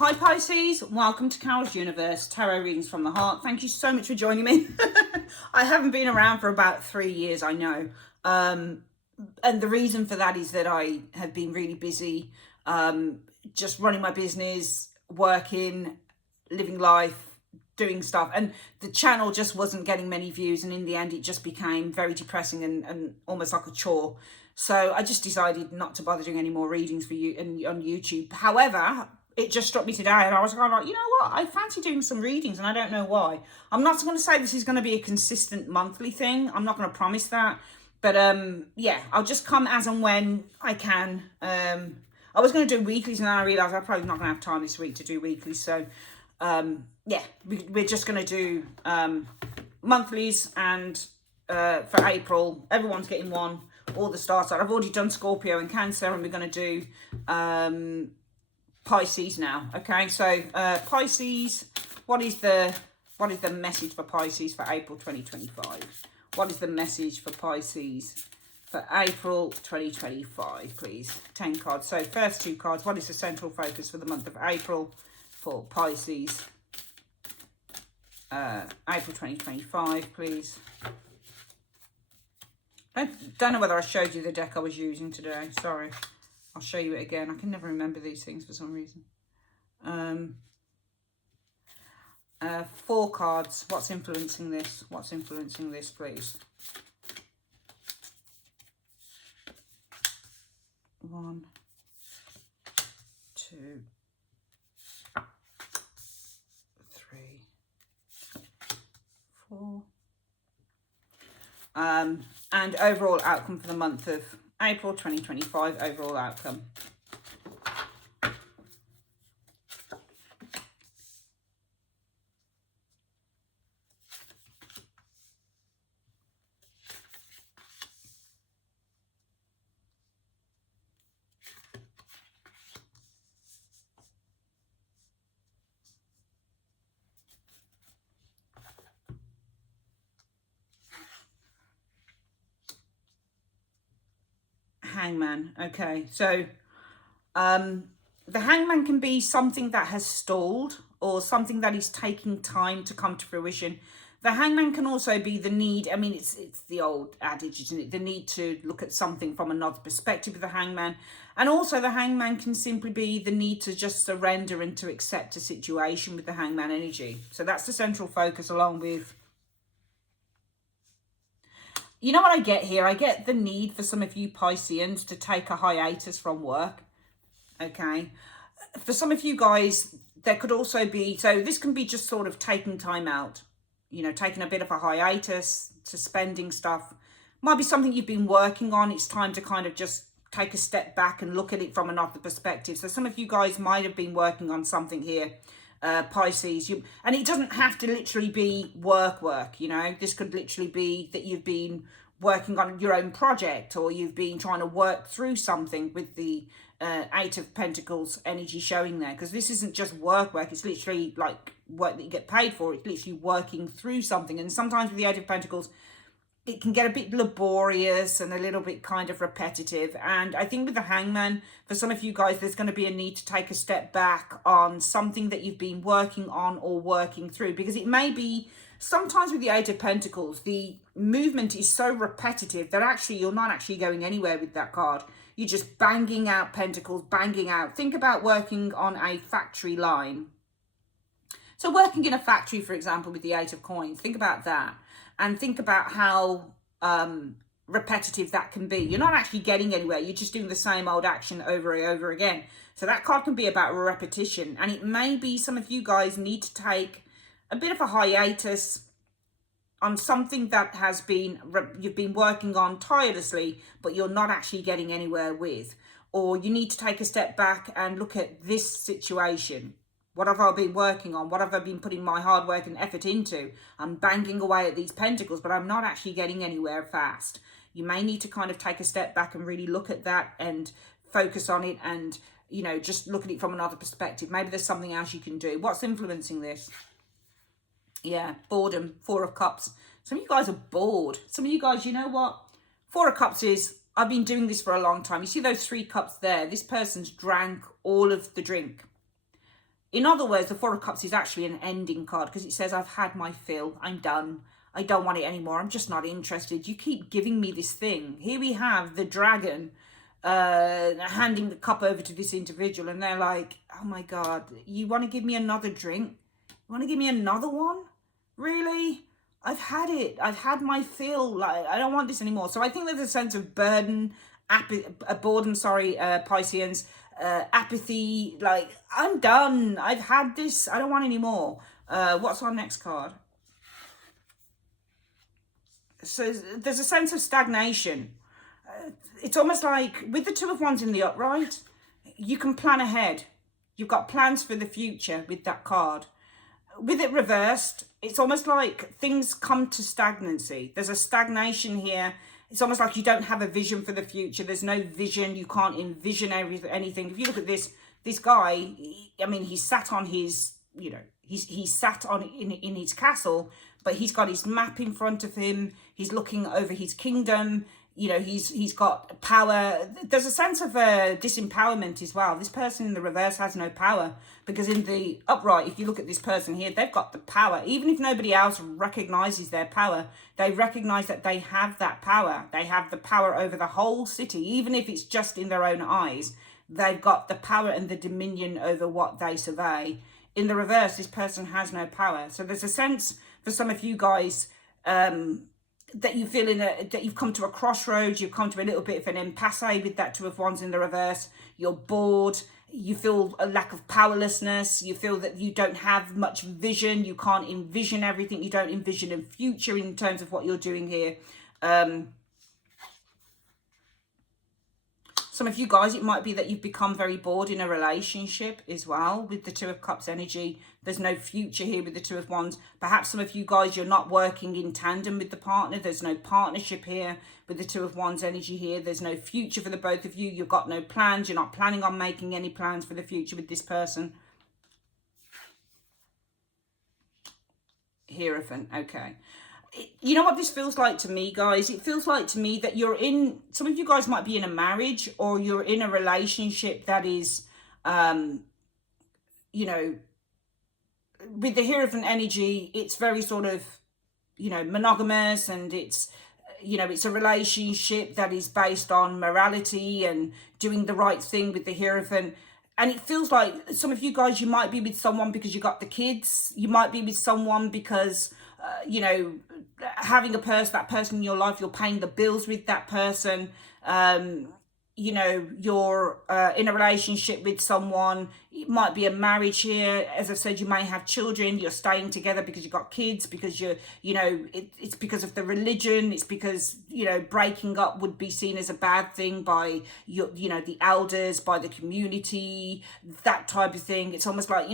Hi Pisces, welcome to Carol's Universe, Tarot Readings from the Heart. Thank you so much for joining me. I haven't been around for about 3 years, I know. And the reason for that is that I have been really busy, just running my business, working, living life, doing stuff. And the channel just wasn't getting many views. And in the end, it just became very depressing and almost like a chore. So I just decided not to bother doing any more readings for you on YouTube. However, it just struck me today and I was kind of like, you know what, I fancy doing some readings and I don't know why. I'm not going to say this is going to be a consistent monthly thing. I'm not going to promise that. But yeah, I'll just come as and when I can. I was going to do weeklies and then I realised I'm probably not going to have time this week to do weeklies. So yeah, we're just going to do monthlies, and for April, everyone's getting one. All the stars. I've already done Scorpio and Cancer, and we're going to do Pisces now. Okay, so Pisces, what is the message for Pisces for April 2025? What is the message for Pisces for April 2025, please? 10 cards. So first two cards, what is the central focus for the month of April for Pisces? April 2025, please. I don't know whether I showed you the deck I was using today. Sorry. I'll show you it again. I can never remember these things for some reason. 4 cards. What's influencing this? What's influencing this, please? 1, 2, 3, 4. And overall outcome for the month of April 2025, overall outcome. Hangman. Okay, so the Hangman can be something that has stalled or something that is taking time to come to fruition. The Hangman can also be the need. I mean, it's the old adage, isn't it? The need to look at something from another perspective with the Hangman. And also the Hangman can simply be the need to just surrender and to accept a situation with the Hangman energy. So that's the central focus, along with, you know what I get here? I get the need for some of you Pisceans to take a hiatus from work. Okay. For some of you guys, there could also be, so this can be just sort of taking time out, you know, taking a bit of a hiatus, suspending stuff. Might be something you've been working on. It's time to kind of just take a step back and look at it from another perspective. So some of you guys might have been working on something here, Pisces, and it doesn't have to literally be work, you know. This could literally be that you've been working on your own project, or you've been trying to work through something with the 8 of Pentacles energy showing there, because this isn't just work, it's literally like work that you get paid for. It's literally working through something. And sometimes with the 8 of Pentacles, it can get a bit laborious and a little bit kind of repetitive. And I think with the Hangman, for some of you guys, there's going to be a need to take a step back on something that you've been working on or working through, because it may be, sometimes with the 8 of Pentacles, the movement is so repetitive that actually you're not actually going anywhere with that card. You're just banging out pentacles, banging out. Think about working on a factory line. So working in a factory, for example, with the 8 of Coins, think about that. And think about how repetitive that can be. You're not actually getting anywhere. You're just doing the same old action over and over again. So that card can be about repetition. And it may be some of you guys need to take a bit of a hiatus on something that has been, you've been working on tirelessly, but you're not actually getting anywhere with. Or you need to take a step back and look at this situation. What have I been working on? What have I been putting my hard work and effort into? I'm banging away at these pentacles, but I'm not actually getting anywhere fast. You may need to kind of take a step back and really look at that and focus on it, and, you know, just look at it from another perspective. Maybe there's something else you can do. What's influencing this? Yeah, boredom, 4 of Cups. Some of you guys are bored. Some of you guys, you know what? 4 of Cups is, I've been doing this for a long time. You see those 3 cups there? This person's drank all of the drink. In other words, the Four of Cups is actually an ending card because it says, I've had my fill. I'm done. I don't want it anymore. I'm just not interested. You keep giving me this thing. Here we have the dragon handing the cup over to this individual. And they're like, oh my God, you want to give me another drink? You want to give me another one? Really? I've had it. I've had my fill. Like, I don't want this anymore. So I think there's a sense of boredom, Pisceans, apathy. Like, I'm done. I've had this. I don't want any more. What's our next card? So there's a sense of stagnation. It's almost like with the Two of Wands in the upright, you can plan ahead. You've got plans for the future with that card. With it reversed, it's almost like things come to stagnancy. There's a stagnation here. It's almost like you don't have a vision for the future. There's no vision. You can't envision anything. If you look at this guy, I mean, he's sat on his, he's sat on in his castle, but he's got his map in front of him. He's looking over his kingdom. He's got power. There's a sense of disempowerment as well. This person in the reverse has no power, because in the upright, if you look at this person here, they've got the power. Even if nobody else recognizes their power, they recognize that they have that power. They have the power over the whole city, even if it's just in their own eyes. They've got the power and the dominion over what they survey. In the reverse, this person has no power. So there's a sense for some of you guys that you feel that you've come to a crossroads. You've come to a little bit of an impasse with that Two of Wands in the reverse. You're bored. You feel a lack of powerlessness. You feel that you don't have much vision. You can't envision everything. You don't envision a future in terms of what you're doing here. Some of you guys, it might be that you've become very bored in a relationship as well with the Two of Cups energy. There's no future here with the Two of Wands. Perhaps some of you guys, you're not working in tandem with the partner. There's no partnership here with the Two of Wands energy here. There's no future for the both of you. You've got no plans. You're not planning on making any plans for the future with this person. Hierophant, okay. You know what this feels like to me, guys? It feels like to me that you're in, some of you guys might be in a marriage, or you're in a relationship that is, with the Hierophant energy, it's very sort of, monogamous, and it's, it's a relationship that is based on morality and doing the right thing with the Hierophant. And it feels like some of you guys, you might be with someone because you got the kids. You might be with someone because, having that person in your life, you're paying the bills with that person. You're in a relationship with someone. It might be a marriage here. As I've said, you may have children. You're staying together because you've got kids, because it's because of the religion. It's because, breaking up would be seen as a bad thing by the elders, by the community, that type of thing. It's almost like,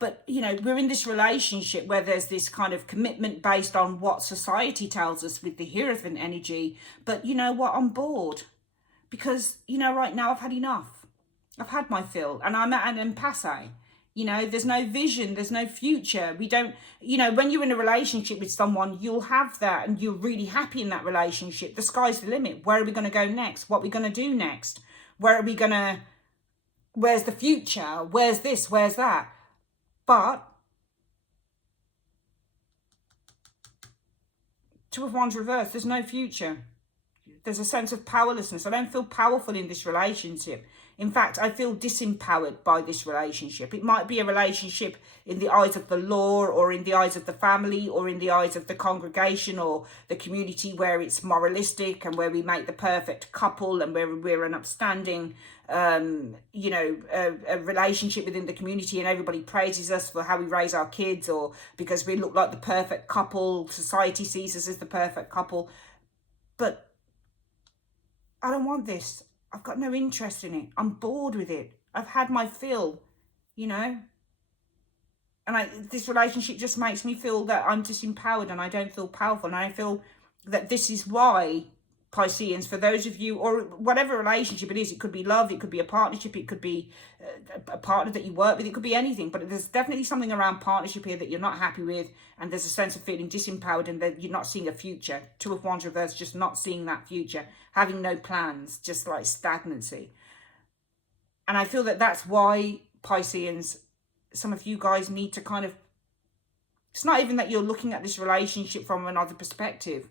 but, we're in this relationship where there's this kind of commitment based on what society tells us with the Hierophant energy. But you know what? I'm bored. Because, right now I've had enough. I've had my fill, and I'm at an impasse. There's no vision, there's no future. We don't, when you're in a relationship with someone, you'll have that, and you're really happy in that relationship. The sky's the limit. Where are we going to go next? What are we going to do next? Where's the future? Where's this? Where's that? But Two of Wands reversed, there's no future. There's a sense of powerlessness. I don't feel powerful in this relationship. In fact, I feel disempowered by this relationship. It might be a relationship in the eyes of the law, or in the eyes of the family, or in the eyes of the congregation or the community, where it's moralistic and where we make the perfect couple, and where we're an upstanding, a relationship within the community, and everybody praises us for how we raise our kids, or because we look like the perfect couple. Society sees us as the perfect couple. But I don't want this. I've got no interest in it. I'm bored with it. I've had my fill, And this relationship just makes me feel that I'm disempowered, and I don't feel powerful. And I feel that this is why, Pisceans, for those of you, or whatever relationship it is, it could be love, it could be a partnership, it could be a partner that you work with, it could be anything, but there's definitely something around partnership here that you're not happy with, and there's a sense of feeling disempowered, and that you're not seeing a future. Two of Wands reverse, just not seeing that future, having no plans, just like stagnancy. And I feel that that's why, Pisceans, some of you guys need to kind of, it's not even that you're looking at this relationship from another perspective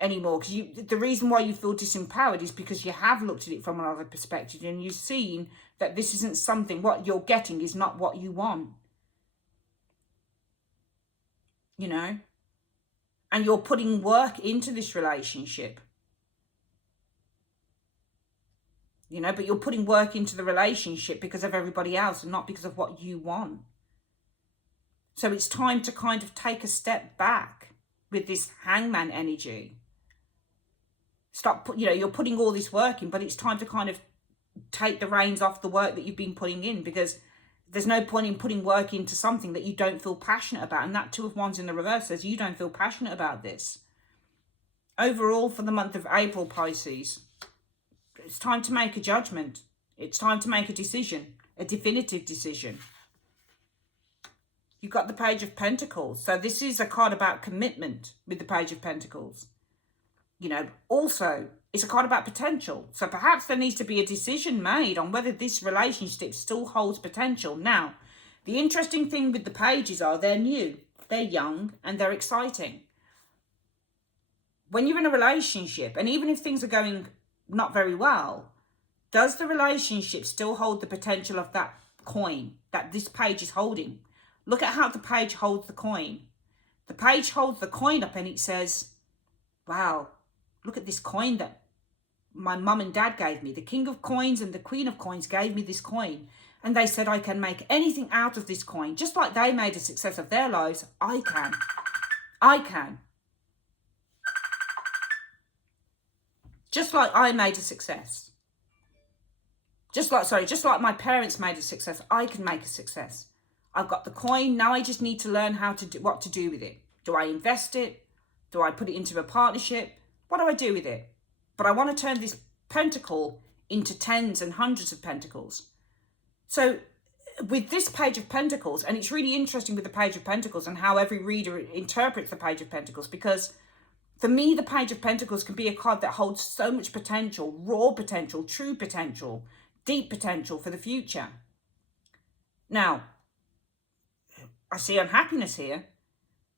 anymore, because the reason why you feel disempowered is because you have looked at it from another perspective and you've seen that this isn't something, what you're getting is not what you want, you know, and you're putting work into this relationship, you know, but you're putting work into the relationship because of everybody else and not because of what you want. So it's time to kind of take a step back with this hangman energy. Stop, you know, you're putting all this work in, but it's time to kind of take the reins off the work that you've been putting in, because there's no point in putting work into something that you don't feel passionate about. And that Two of Wands in the reverse says you don't feel passionate about this. Overall, for the month of April, Pisces, it's time to make a judgment. It's time to make a decision, a definitive decision. You've got the Page of Pentacles. So this is a card about commitment with the Page of Pentacles. You know, also, it's a card about potential. So perhaps there needs to be a decision made on whether this relationship still holds potential. Now, the interesting thing with the pages are they're new, they're young, and they're exciting. When you're in a relationship, and even if things are going not very well, does the relationship still hold the potential of that coin that this page is holding? Look at how the page holds the coin. The page holds the coin up and it says, wow, look at this coin that my mum and dad gave me. The King of Coins and the Queen of Coins gave me this coin. And they said I can make anything out of this coin. Just like they made a success of their lives, I can. I can. Just like I made a success. Just like my parents made a success, I can make a success. I've got the coin. Now I just need to learn what to do with it. Do I invest it? Do I put it into a partnership? What do I do with it? But I want to turn this pentacle into tens and hundreds of pentacles. So with this Page of Pentacles, and it's really interesting with the Page of Pentacles and how every reader interprets the Page of Pentacles, because for me, the Page of Pentacles can be a card that holds so much potential, raw potential, true potential, deep potential for the future. Now, I see unhappiness here,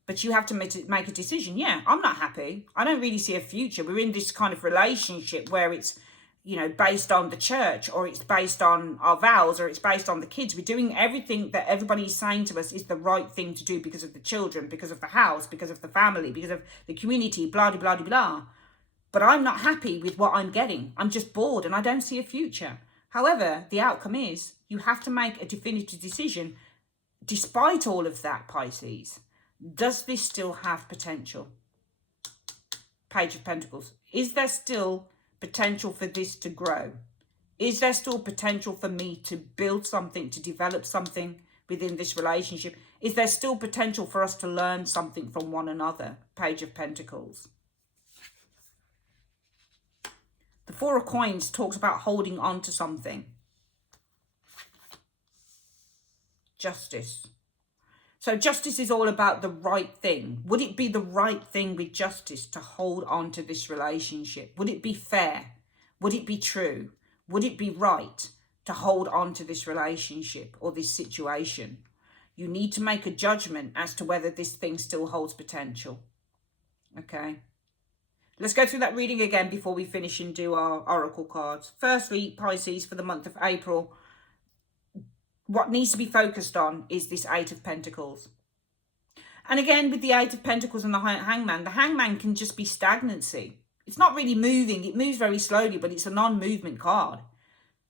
but you have to make a decision. Yeah, I'm not happy. I don't really see a future. We're in this kind of relationship where it's, you know, based on the church, or it's based on our vows, or it's based on the kids. We're doing everything that everybody is saying to us is the right thing to do because of the children, because of the house, because of the family, because of the community, blah, blah, blah, blah. But I'm not happy with what I'm getting. I'm just bored and I don't see a future. However, the outcome is you have to make a definitive decision. Despite all of that, Pisces, does this still have potential? Page of Pentacles. Is there still potential for this to grow? Is there still potential for me to build something, to develop something within this relationship? Is there still potential for us to learn something from one another? Page of Pentacles. The Four of Coins talks about holding on to something. Justice. So justice is all about the right thing. Would it be the right thing with justice to hold on to this relationship? Would it be fair? Would it be true? Would it be right to hold on to this relationship or this situation? You need to make a judgment as to whether this thing still holds potential. Okay. Let's go through that reading again before we finish and do our oracle cards. Firstly, Pisces, for the month of April, what needs to be focused on is this Eight of Pentacles. And again, with the Eight of Pentacles and the Hangman can just be stagnancy. It's not really moving. It moves very slowly, but it's a non-movement card.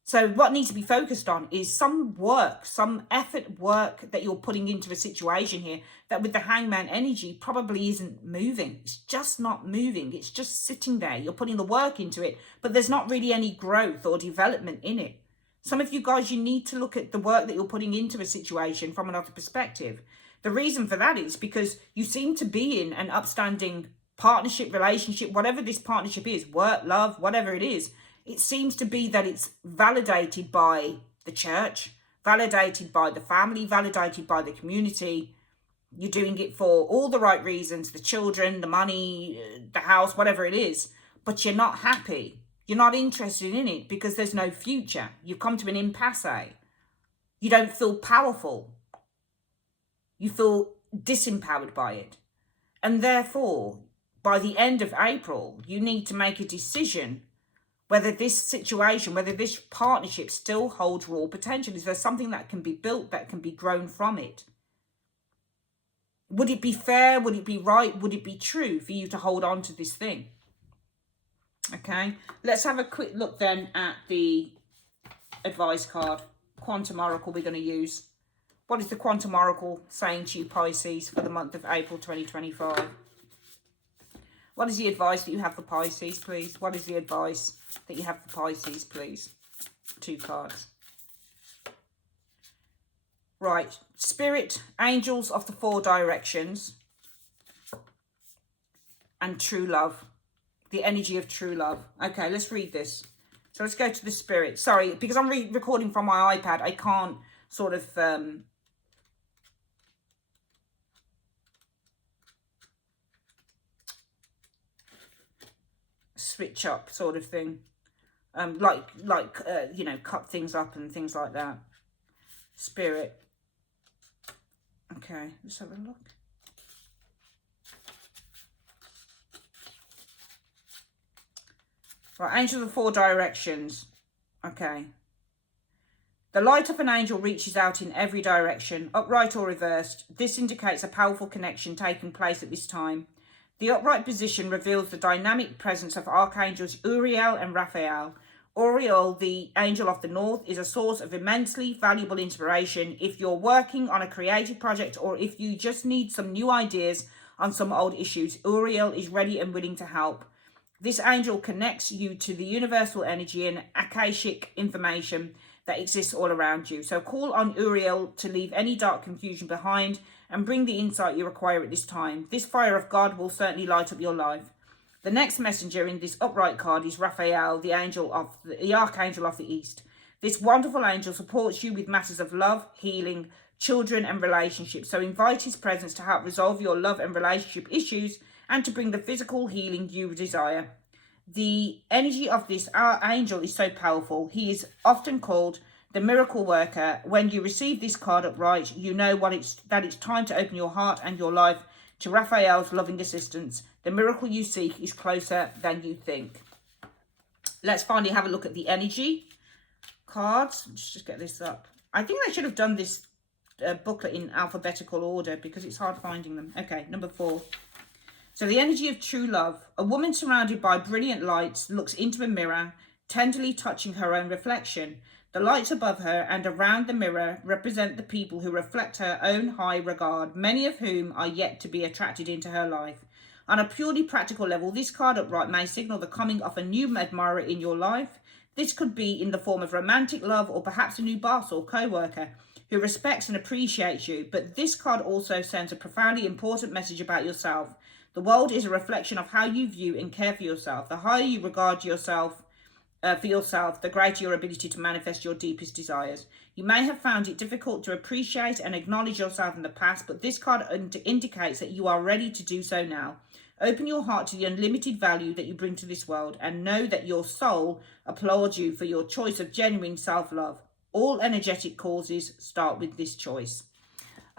So what needs to be focused on is some work, some effort work that you're putting into a situation here that with the Hangman energy probably isn't moving. It's just not moving. It's just sitting there. You're putting the work into it, but there's not really any growth or development in it. Some of you guys, you need to look at the work that you're putting into a situation from another perspective. The reason for that is because you seem to be in an upstanding partnership, relationship, whatever this partnership is, work, love, whatever it is. It seems to be that it's validated by the church, validated by the family, validated by the community. You're doing it for all the right reasons, the children, the money, the house, whatever it is, but you're not happy. You're not interested in it because there's no future. You've come to an impasse. You don't feel powerful. You feel disempowered by it. And therefore, by the end of April, you need to make a decision whether this situation, whether this partnership still holds raw potential. Is there something that can be built, that can be grown from it? Would it be fair? Would it be right? Would it be true for you to hold on to this thing? Okay, let's have a quick look then at the advice card. Quantum Oracle we're going to use. What is the Quantum Oracle saying to you, Pisces, for the month of April 2025? What is the advice that you have for Pisces, please? What is the advice that you have for Pisces, please? 2 cards. Right. Spirit, angels of the 4 directions. And true love. The energy of true love. Okay, let's read this. So let's go to the spirit. Sorry, because I'm recording from my iPad, I can't sort of... switch up sort of thing, you know, cut things up and things like that. Spirit. Okay, let's have a look. Right, angel of the 4 directions. Okay. The light of an angel reaches out in every direction, upright or reversed. This indicates a powerful connection taking place at this time. The upright position reveals the dynamic presence of archangels Uriel and Raphael. Uriel, the angel of the north, is a source of immensely valuable inspiration if you're working on a creative project or if you just need some new ideas on some old issues. Uriel is ready and willing to help. This angel connects you to the universal energy and akashic information that exists all around you. So call on Uriel to leave any dark confusion behind and bring the insight you require at this time. This fire of God will certainly light up your life. The next messenger in this upright card is Raphael, the archangel of the east. This wonderful angel supports you with matters of love, healing, children and relationships. So invite his presence to help resolve your love and relationship issues and to bring the physical healing you desire. The energy of this angel is so powerful. He is often called the miracle worker. When you receive this card upright, you know that it's time to open your heart and your life to Raphael's loving assistance. The miracle you seek is closer than you think. Let's finally have a look at the energy cards. Let's just get this up. I think I should have done this booklet in alphabetical order because it's hard finding them. Okay, number 4. So the energy of true love. A woman surrounded by brilliant lights looks into a mirror, tenderly touching her own reflection. The lights above her and around the mirror represent the people who reflect her own high regard, many of whom are yet to be attracted into her life. On a purely practical level, this card upright may signal the coming of a new admirer in your life. This could be in the form of romantic love or perhaps a new boss or co-worker who respects and appreciates you. But this card also sends a profoundly important message about yourself. The world is a reflection of how you view and care for yourself. The higher you regard yourself, for yourself, the greater your ability to manifest your deepest desires. You may have found it difficult to appreciate and acknowledge yourself in the past, but this card indicates that you are ready to do so now. Open your heart to the unlimited value that you bring to this world and know that your soul applauds you for your choice of genuine self-love. All energetic causes start with this choice.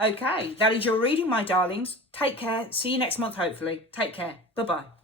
Okay, that is your reading, my darlings. Take care. See you next month, hopefully. Take care. Bye-bye.